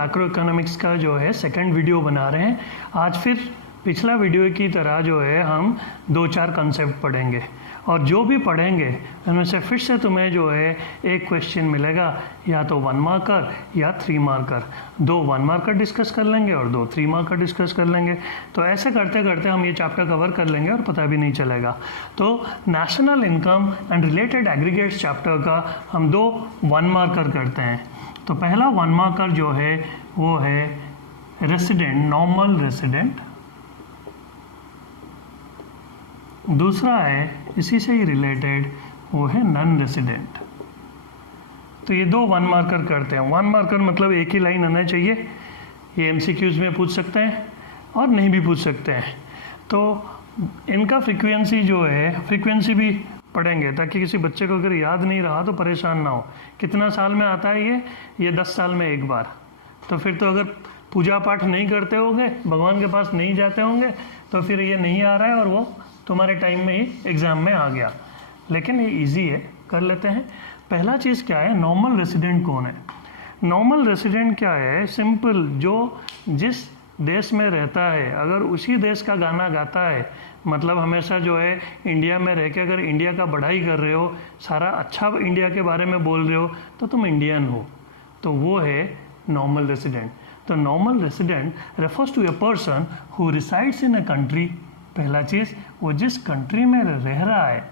Macro economics का जो है सेकंड वीडियो बना रहे हैं। आज फिर पिछला वीडियो की तरह जो है हम 2-4 कंसेप्ट पढ़ेंगे और जो भी पढ़ेंगे उनमें से फिर से तुम्हें जो है एक क्वेश्चन मिलेगा, या तो 1 मार्कर या 3 मार्कर। 2 1 मार्कर डिस्कस कर लेंगे और 2 3 मार्कर डिस्कस कर लेंगे। तो ऐसे करते करते हम ये चैप्टर कवर कर लेंगे और पता भी नहीं चलेगा। तो national income and related aggregates chapter का हम 2 1 मार्कर करते हैं। तो पहला 1 मार्कर जो है वो है रेसिडेंट, नॉर्मल रेसिडेंट। दूसरा है इसी से ही रिलेटेड, वो है नॉन रेसिडेंट। तो ये 2 1 मार्कर करते हैं। 1 मार्कर मतलब एक ही लाइन आना चाहिए। ये एमसीक्यूज में पूछ सकते हैं और नहीं भी पूछ सकते हैं। तो इनका फ्रीक्वेंसी जो है, फ्रीक्वेंसी भी पढ़ेंगे ताकि किसी बच्चे को अगर याद नहीं रहा तो परेशान ना हो। कितना साल में आता है ये 10 साल में एक बार। तो फिर तो अगर पूजा पाठ नहीं करते होंगे, भगवान के पास नहीं जाते होंगे, तो फिर ये नहीं आ रहा है और वो तुम्हारे टाइम में ही एग्ज़ाम में आ गया। लेकिन ये इजी है, कर लेते हैं। पहला चीज़ क्या है, नॉर्मल रेसिडेंट कौन है? नॉर्मल रेसिडेंट क्या है? सिंपल, जो जिस देश में रहता है अगर उसी देश का गाना गाता है, मतलब हमेशा जो है इंडिया में रह के अगर इंडिया का बढ़ाई कर रहे हो, सारा अच्छा इंडिया के बारे में बोल रहे हो, तो तुम इंडियन हो। तो वो है नॉर्मल रेसिडेंट। तो normal resident refers to a person who resides in a country. पहला चीज़, वो जिस कंट्री में रह रहा है,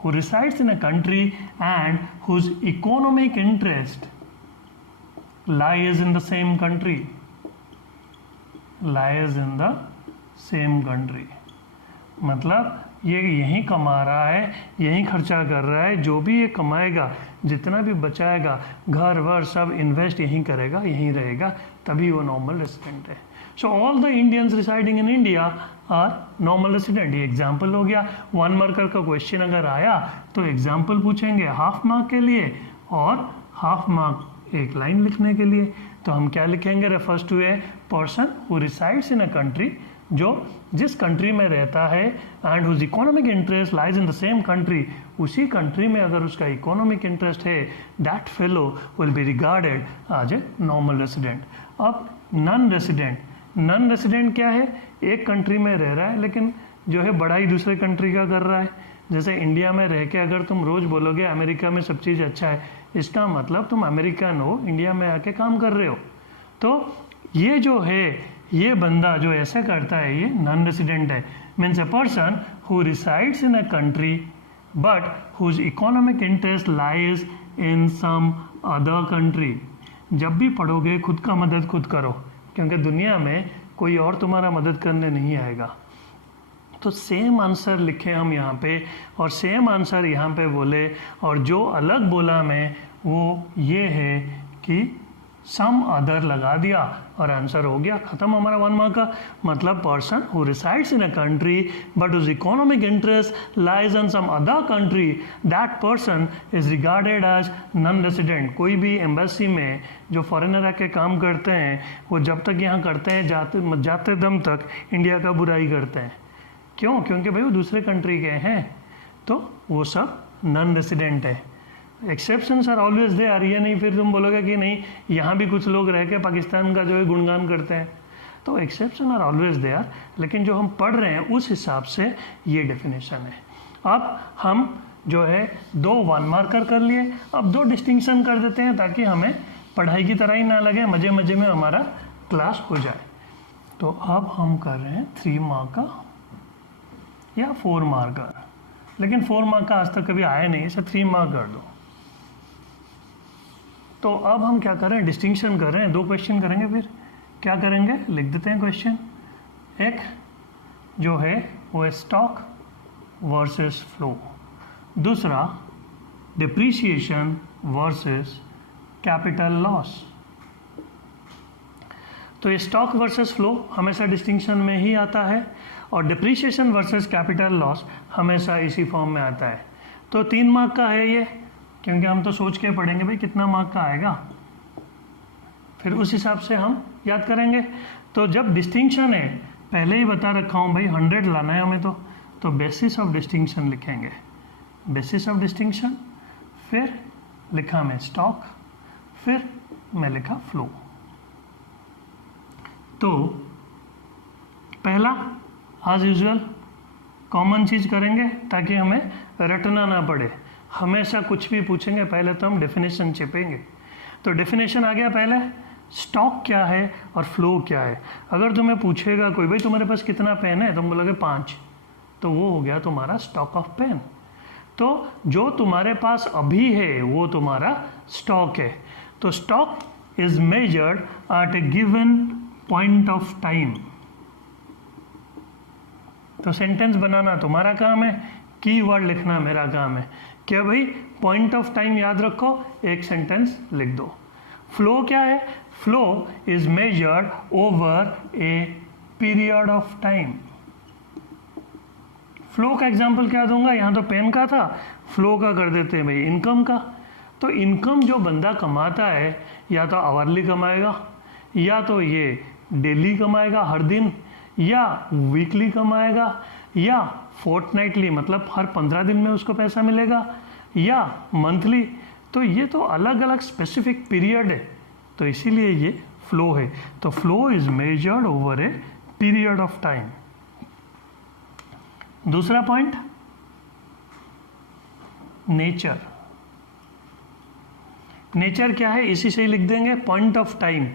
who resides in a country and whose economic interest lies in the same country, lies in the same country। मतलब ये यहीं कमा रहा है, यहीं खर्चा कर रहा है, जो भी ये कमाएगा, जितना भी बचाएगा, घर वर सब इन्वेस्ट यहीं करेगा, यहीं रहेगा, तभी वो नॉर्मल रेसिडेंट है। So all the Indians residing in India are normal resident. ये एग्जाम्पल हो गया। 1 मार्कर का क्वेश्चन अगर आया तो एग्जाम्पल पूछेंगे हाफ मार्क के लिए और हाफ मार्क एक लाइन लिखने के लिए। तो हम क्या लिखेंगे? Refers to a person who resides in a country, जो जिस कंट्री में रहता है, and whose economic interest lies in the same country, उसी कंट्री में अगर उसका इकोनॉमिक इंटरेस्ट है, that fellow will be regarded as a normal resident. अब नॉन रेसिडेंट, नॉन रेसिडेंट क्या है? एक कंट्री में रह रहा है लेकिन जो है बढ़ाई दूसरे कंट्री का कर रहा है। जैसे इंडिया में रह के अगर तुम रोज़ बोलोगे अमेरिका में सब चीज़ अच्छा है, इसका मतलब तुम अमेरिकन हो, इंडिया में आके काम कर रहे हो। तो ये जो है, ये बंदा जो ऐसा करता है, ये नॉन रेसिडेंट है। Means a person who resides in a country but whose economic interest lies in some other country. जब भी पढ़ोगे खुद का मदद खुद करो, क्योंकि दुनिया में कोई और तुम्हारा मदद करने नहीं आएगा। तो सेम आंसर लिखे हम यहाँ पे और सेम आंसर यहाँ पे बोले, और जो अलग बोला मैं वो ये है कि सम अदर लगा दिया और आंसर हो गया, ख़त्म हमारा 1 मार्क का। मतलब person who resides in a country but whose economic interest lies in some other country, that person is regarded as non resident. कोई भी एम्बेसी में जो फॉरेनर आके काम करते हैं, वो जब तक यहाँ करते हैं, जाते दम तक इंडिया का बुराई करते हैं। क्यों? क्योंकि भाई वो दूसरे कंट्री के हैं, तो वो सब नॉन रेसिडेंट है। Exceptions are always there. ये नहीं फिर तुम बोलोगे कि नहीं यहाँ भी कुछ लोग रह के पाकिस्तान का जो है गुणगान करते हैं। तो एक्सेप्शन आर ऑलवेज देयर, लेकिन जो हम पढ़ रहे हैं उस हिसाब से ये डेफिनेशन है। अब हम जो है 2 1 मार्कर कर लिए, अब 2 डिस्टिंक्शन कर देते हैं ताकि हमें पढ़ाई की तरह ही ना लगे, मज़े मज़े में हमारा क्लास हो जाए। तो अब हम कर रहे हैं 3 मार्कर या 4 मार्कर, लेकिन 4 मार्क का आज तक कभी आया नहीं, इसे 3 मार्क कर दो। तो अब हम क्या कर रहे हैं? डिस्टिंक्शन कर रहे हैं। 2 क्वेश्चन करेंगे। फिर क्या करेंगे? लिख देते हैं क्वेश्चन। एक जो है वो है स्टॉक वर्सेस फ्लो, दूसरा डिप्रीशिएशन वर्सेस कैपिटल लॉस। तो ये स्टॉक वर्सेस फ्लो हमेशा डिस्टिंक्शन में ही आता है और डिप्रीशिएशन वर्सेस कैपिटल लॉस हमेशा इसी फॉर्म में आता है। तो 3 मार्क का है ये, क्योंकि हम तो सोच के पढ़ेंगे भाई कितना मार्क का आएगा, फिर उस हिसाब से हम याद करेंगे। तो जब डिस्टिंक्शन है, पहले ही बता रखा हूँ भाई 100 लाना है हमें, तो बेसिस ऑफ डिस्टिंक्शन लिखेंगे। बेसिस ऑफ डिस्टिंक्शन, फिर लिखा मैं स्टॉक, फिर मैं लिखा फ्लो। तो पहला एज यूजुअल कॉमन चीज़ करेंगे ताकि हमें रटना ना पड़े। हमेशा कुछ भी पूछेंगे पहले तो हम डेफिनेशन छिपेंगे। तो डेफिनेशन आ गया पहले, स्टॉक क्या है और फ्लो क्या है। अगर तुम्हें पूछेगा कोई भाई तुम्हारे पास कितना पेन है, तुम बोलोगे 5, तो वो हो गया तुम्हारा स्टॉक ऑफ पेन। तो जो तुम्हारे पास अभी है वो तुम्हारा स्टॉक है। तो stock is measured eight A given point of time. तो सेंटेंस बनाना तुम्हारा काम है, कीवर्ड लिखना मेरा काम है। क्या भाई, पॉइंट ऑफ टाइम याद रखो, एक सेंटेंस लिख दो। फ्लो क्या है? Flow is measured over a period of time. Flow का एग्जाम्पल क्या दूंगा, यहाँ तो पेन का था, फ्लो का कर देते हैं भाई इनकम का। तो इनकम जो बंदा कमाता है, या तो आवरली कमाएगा, या तो ये डेली कमाएगा हर दिन, या वीकली कमाएगा, या फोर्टनाइटली मतलब हर 15 दिन में उसको पैसा मिलेगा, या मंथली। तो ये तो अलग अलग स्पेसिफिक पीरियड है, तो इसीलिए ये फ्लो है। तो flow is measured over a period of time. दूसरा पॉइंट, नेचर। नेचर क्या है, इसी से ही लिख देंगे, पॉइंट ऑफ टाइम।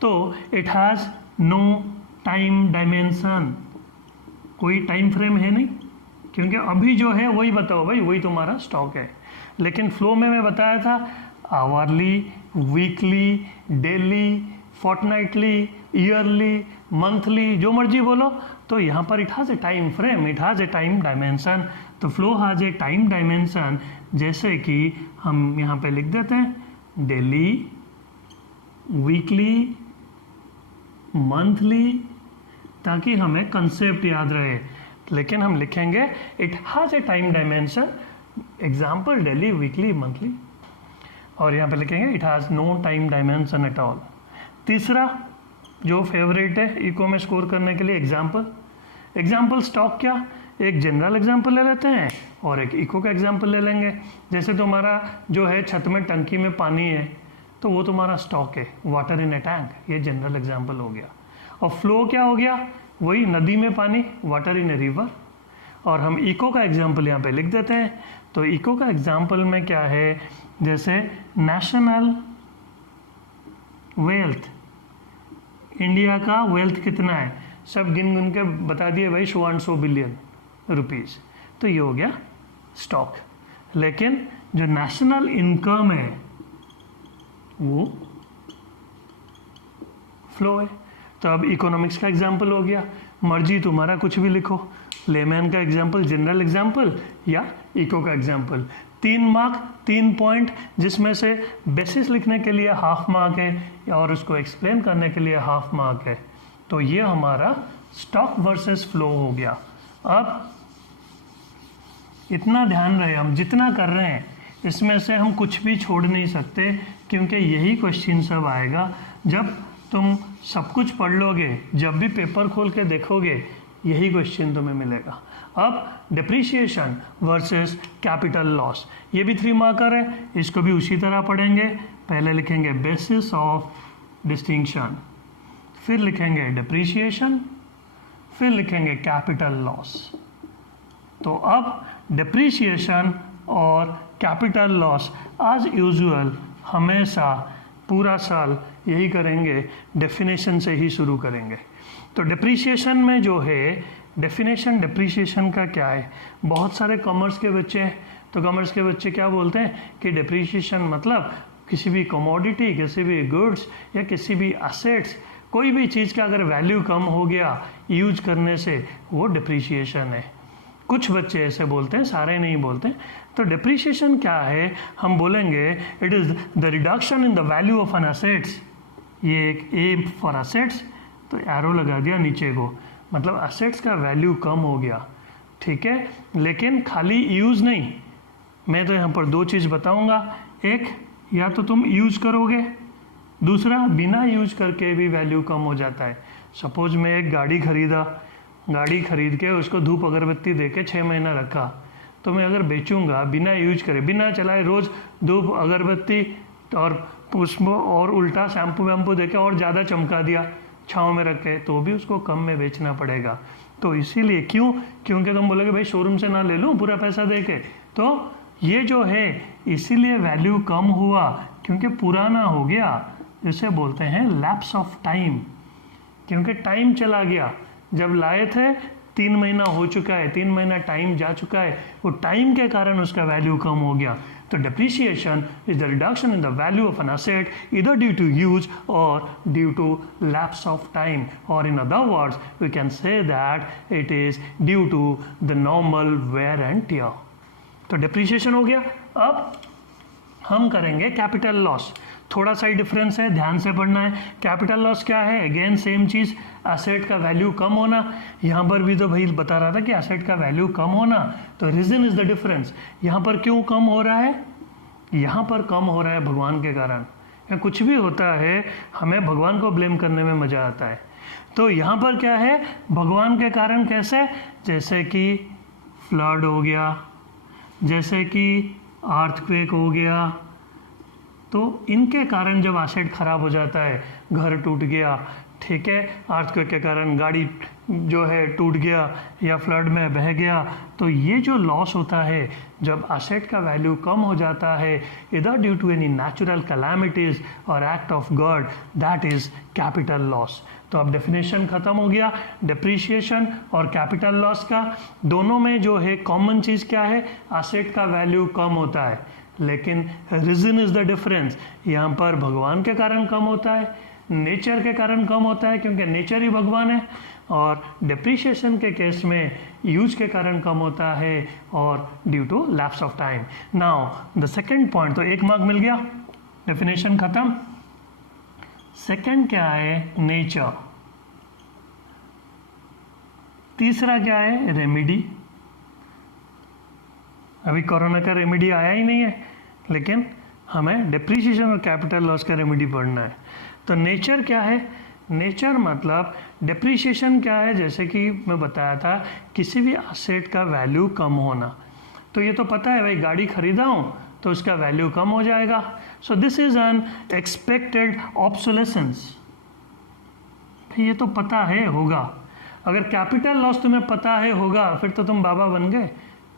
तो it has no time dimension, कोई टाइम फ्रेम है नहीं, क्योंकि अभी जो है वही बताओ भाई, वही तुम्हारा स्टॉक है। लेकिन फ्लो में मैं बताया था hourly, weekly, daily, fortnightly, yearly, monthly, जो मर्जी बोलो। तो यहाँ पर it has a time frame, it has a time dimension. तो flow has a time dimension, जैसे कि हम यहाँ पे लिख देते हैं डेली, वीकली, मंथली, ताकि हमें कंसेप्ट याद रहे। लेकिन हम लिखेंगे it has a time dimension, example daily, weekly, monthly, और यहाँ पे लिखेंगे it has no time dimension at all. तीसरा जो फेवरेट है इको में स्कोर करने के लिए, एग्जाम्पल। एग्जाम्पल स्टॉक क्या, एक जनरल एग्जाम्पल ले लेते हैं और एक इको का एग्जाम्पल ले लेंगे। जैसे तुम्हारा जो है छत में टंकी में पानी है, तो वो तुम्हारा स्टॉक है, वाटर इन ए टैंक, ये जनरल एग्जाम्पल हो गया। और फ्लो क्या हो गया, वही नदी में पानी, वाटर इन ए रिवर। और हम इको का एग्जाम्पल यहाँ पे लिख देते हैं। तो इको का एग्जाम्पल में क्या है, जैसे नेशनल वेल्थ, इंडिया का वेल्थ कितना है, सब गिन गिन के बता दिए भाई, 100 बिलियन रुपीज़, तो ये हो गया स्टॉक। लेकिन जो नेशनल इनकम है वो फ्लो है। तो अब इकोनॉमिक्स का एग्जाम्पल हो गया, मर्जी तुम्हारा कुछ भी लिखो, लेमैन का एग्जाम्पल, जनरल एग्जाम्पल, या इको का एग्जाम्पल। 3 मार्क 3 पॉइंट, जिसमें से बेसिस लिखने के लिए हाफ मार्क है और उसको एक्सप्लेन करने के लिए हाफ मार्क है। तो ये हमारा स्टॉक वर्सेस फ्लो हो गया। अब इतना ध्यान रहे, हम जितना कर रहे हैं इसमें से हम कुछ भी छोड़ नहीं सकते, क्योंकि यही क्वेश्चन सब आएगा। जब तुम सब कुछ पढ़ लोगे, जब भी पेपर खोल के देखोगे, यही क्वेश्चन तुम्हें मिलेगा। अब डिप्रिसिएशन वर्सेस कैपिटल लॉस, ये भी 3 मार्कर है, इसको भी उसी तरह पढ़ेंगे। पहले लिखेंगे बेसिस ऑफ डिस्टिंक्शन, फिर लिखेंगे डिप्रिसिएशन, फिर लिखेंगे कैपिटल लॉस। तो अब डिप्रिसिएशन और कैपिटल लॉस एज यूजुअल हमेशा पूरा साल यही करेंगे, डेफिनेशन से ही शुरू करेंगे। तो डिप्रिसिएशन में जो है डेफिनेशन डिप्रिसिएशन का क्या है, बहुत सारे कॉमर्स के बच्चे हैं, तो कॉमर्स के बच्चे क्या बोलते हैं कि डिप्रिसिएशन मतलब किसी भी कमोडिटी, किसी भी गुड्स या किसी भी एसेट्स, कोई भी चीज़ का अगर वैल्यू कम हो गया यूज करने से, वो डिप्रिसिएशन है। कुछ बच्चे ऐसे बोलते हैं, सारे नहीं बोलते। तो डिप्रिसिएशन क्या है, हम बोलेंगे it is the reduction in the value of an assets. ये एक ए फॉर एसेट्स, तो एरो लगा दिया नीचे को, मतलब एसेट्स का वैल्यू कम हो गया, ठीक है। लेकिन खाली यूज़ नहीं, मैं तो यहाँ पर 2 चीज़ बताऊँगा, एक या तो तुम यूज करोगे, दूसरा बिना यूज करके भी वैल्यू कम हो जाता है। सपोज मैं एक गाड़ी खरीदा, गाड़ी खरीद के उसको धूप अगरबत्ती दे के 6 महीना रखा, तो मैं अगर बेचूंगा बिना यूज करे, बिना चलाए, रोज़ धूप अगरबत्ती और उसमें और उल्टा शैम्पू वैम्पू दे के और ज़्यादा चमका दिया, छाँव में रखे तो भी उसको कम में बेचना पड़ेगा। तो इसीलिए क्यों, क्योंकि तुम बोलोगे भाई शोरूम से ना ले लूँ पूरा पैसा दे के, तो ये जो है इसीलिए वैल्यू कम हुआ क्योंकि पुराना हो गया। इसे बोलते हैं लैप्स ऑफ टाइम, क्योंकि टाइम चला गया। जब लाए थे 3 महीना हो चुका है, 3 महीना टाइम जा चुका है, वो टाइम के कारण उसका वैल्यू कम हो गया। तो depreciation is the reduction in the value of an asset either due to use or due to lapse of time, or in other words we can say that it is due to the normal wear and tear. तो depreciation हो गया। अब हम करेंगे capital loss. थोड़ा सा ही difference है, ध्यान से पढ़ना है। कैपिटल लॉस क्या है, अगेन सेम चीज़, एसेट का वैल्यू कम होना। यहाँ पर भी तो भाई बता रहा था कि एसेट का वैल्यू कम होना, तो रीजन इज द डिफरेंस। यहाँ पर क्यों कम हो रहा है, यहाँ पर कम हो रहा है भगवान के कारण। या कुछ भी होता है हमें भगवान को ब्लेम करने में मज़ा आता है। तो यहाँ पर क्या है, भगवान के कारण कैसे, जैसे कि फ्लड हो गया, जैसे कि अर्थक्वेक हो गया, तो इनके कारण जब एसेट खराब हो जाता है, घर टूट गया, ठीक है, अर्थक्वेक के कारण गाड़ी जो है टूट गया या फ्लड में बह गया, तो ये जो लॉस होता है जब एसेट का वैल्यू कम हो जाता है इधर due to any natural calamities और act of God, that is capital loss. तो अब डेफिनेशन खत्म हो गया डेप्रीशिएशन और कैपिटल लॉस का। दोनों में जो है कॉमन चीज़ क्या है, एसेट का वैल्यू कम होता है, लेकिन रीजन इज द डिफरेंस। यहाँ पर भगवान के कारण कम होता है, नेचर के कारण कम होता है क्योंकि नेचर ही भगवान है, और डेप्रीशिएशन के केस में यूज के कारण कम होता है और due to lapse of time. Now the second point, तो 1 मार्क मिल गया, डेफिनेशन खत्म। सेकंड क्या है, नेचर। तीसरा क्या है, रेमेडी। अभी कोरोना का रेमेडी आया ही नहीं है, लेकिन हमें डेप्रीशिएशन और कैपिटल लॉस का रेमेडी पढ़ना है। तो नेचर क्या है, नेचर मतलब डेप्रीशिएशन क्या है, जैसे कि मैं बताया था किसी भी एसेट का वैल्यू कम होना। तो ये तो पता है भाई, गाड़ी खरीदा हूँ तो उसका वैल्यू कम हो जाएगा। So this is an expected obsolescence, ये तो पता है होगा। अगर कैपिटल लॉस तुम्हें पता है होगा फिर तो तुम बाबा बन गए,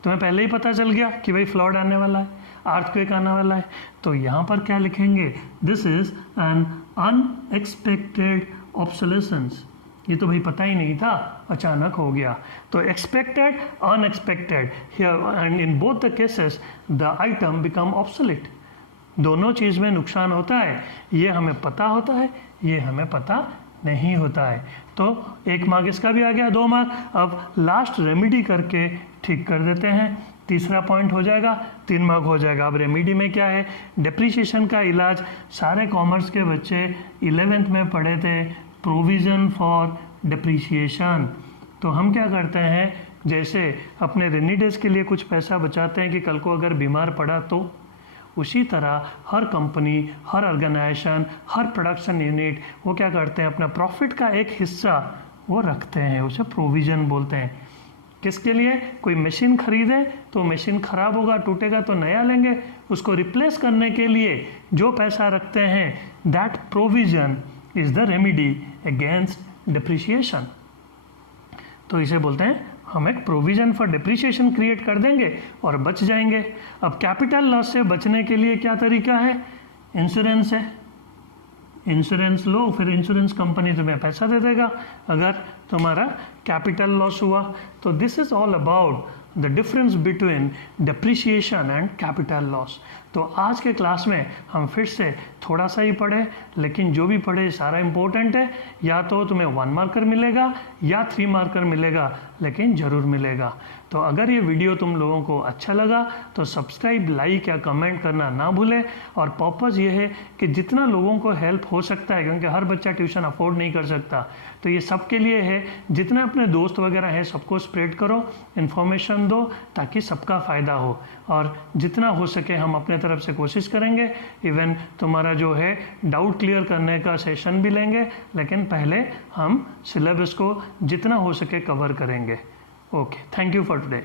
तुम्हें पहले ही पता चल गया कि भाई फ्लड आने वाला है, अर्थक्वेक आने वाला है। तो यहाँ पर क्या लिखेंगे, this is an unexpected obsolescence. ये तो भाई पता ही नहीं था, अचानक हो गया। तो expected, unexpected here, and in both the cases the item become obsolete. दोनों चीज़ में नुकसान होता है, ये हमें पता होता है, ये हमें पता नहीं होता है। तो 1 मार्क इसका भी आ गया, 2 मार्क। अब लास्ट रेमेडी करके ठीक कर देते हैं, तीसरा पॉइंट हो जाएगा, 3 मार्क हो जाएगा। अब रेमेडी में क्या है, डेप्रीशिएशन का इलाज सारे कॉमर्स के बच्चे 11th में पढ़े थे, प्रोविज़न फॉर डेप्रीशिएशन। तो हम क्या करते हैं, जैसे अपने रेनी डेज के लिए कुछ पैसा बचाते हैं कि कल को अगर बीमार पड़ा तो, उसी तरह हर कंपनी, हर ऑर्गेनाइजेशन, हर प्रोडक्शन यूनिट वो क्या करते हैं, अपना प्रॉफिट का एक हिस्सा वो रखते हैं, उसे प्रोविज़न बोलते हैं। किसके लिए, कोई मशीन खरीदे तो मशीन ख़राब होगा, टूटेगा तो नया लेंगे, उसको रिप्लेस करने के लिए जो पैसा रखते हैं, that provision is the remedy against depreciation. तो इसे बोलते हैं हम एक प्रोविज़न फॉर डेप्रीशिएशन क्रिएट कर देंगे और बच जाएंगे। अब कैपिटल लॉस से बचने के लिए क्या तरीका है, इंश्योरेंस है। इंश्योरेंस लो, फिर इंश्योरेंस कंपनी तुम्हें पैसा दे देगा अगर तुम्हारा कैपिटल लॉस हुआ। तो this is all about the difference between depreciation and capital loss. तो आज के क्लास में हम फिर से थोड़ा सा ही पढ़े, लेकिन जो भी पढ़े सारा इम्पोर्टेंट है। या तो तुम्हें 1 मार्कर मिलेगा या 3 मार्कर मिलेगा, लेकिन ज़रूर मिलेगा। तो अगर ये वीडियो तुम लोगों को अच्छा लगा तो सब्सक्राइब, लाइक या कमेंट करना ना भूलें। और पर्पज़ ये है कि जितना लोगों को हेल्प हो सकता है, क्योंकि हर बच्चा ट्यूशन अफोर्ड नहीं कर सकता, तो ये सबके लिए है। जितने अपने दोस्त वगैरह हैं सबको स्प्रेड करो, इन्फॉर्मेशन दो, ताकि सबका फ़ायदा हो। और जितना हो सके हम अपने तरफ से कोशिश करेंगे। इवन तुम्हारा जो है डाउट क्लियर करने का सेशन भी लेंगे, लेकिन पहले हम सिलेबस को जितना हो सके कवर करेंगे। Okay, thank you for today.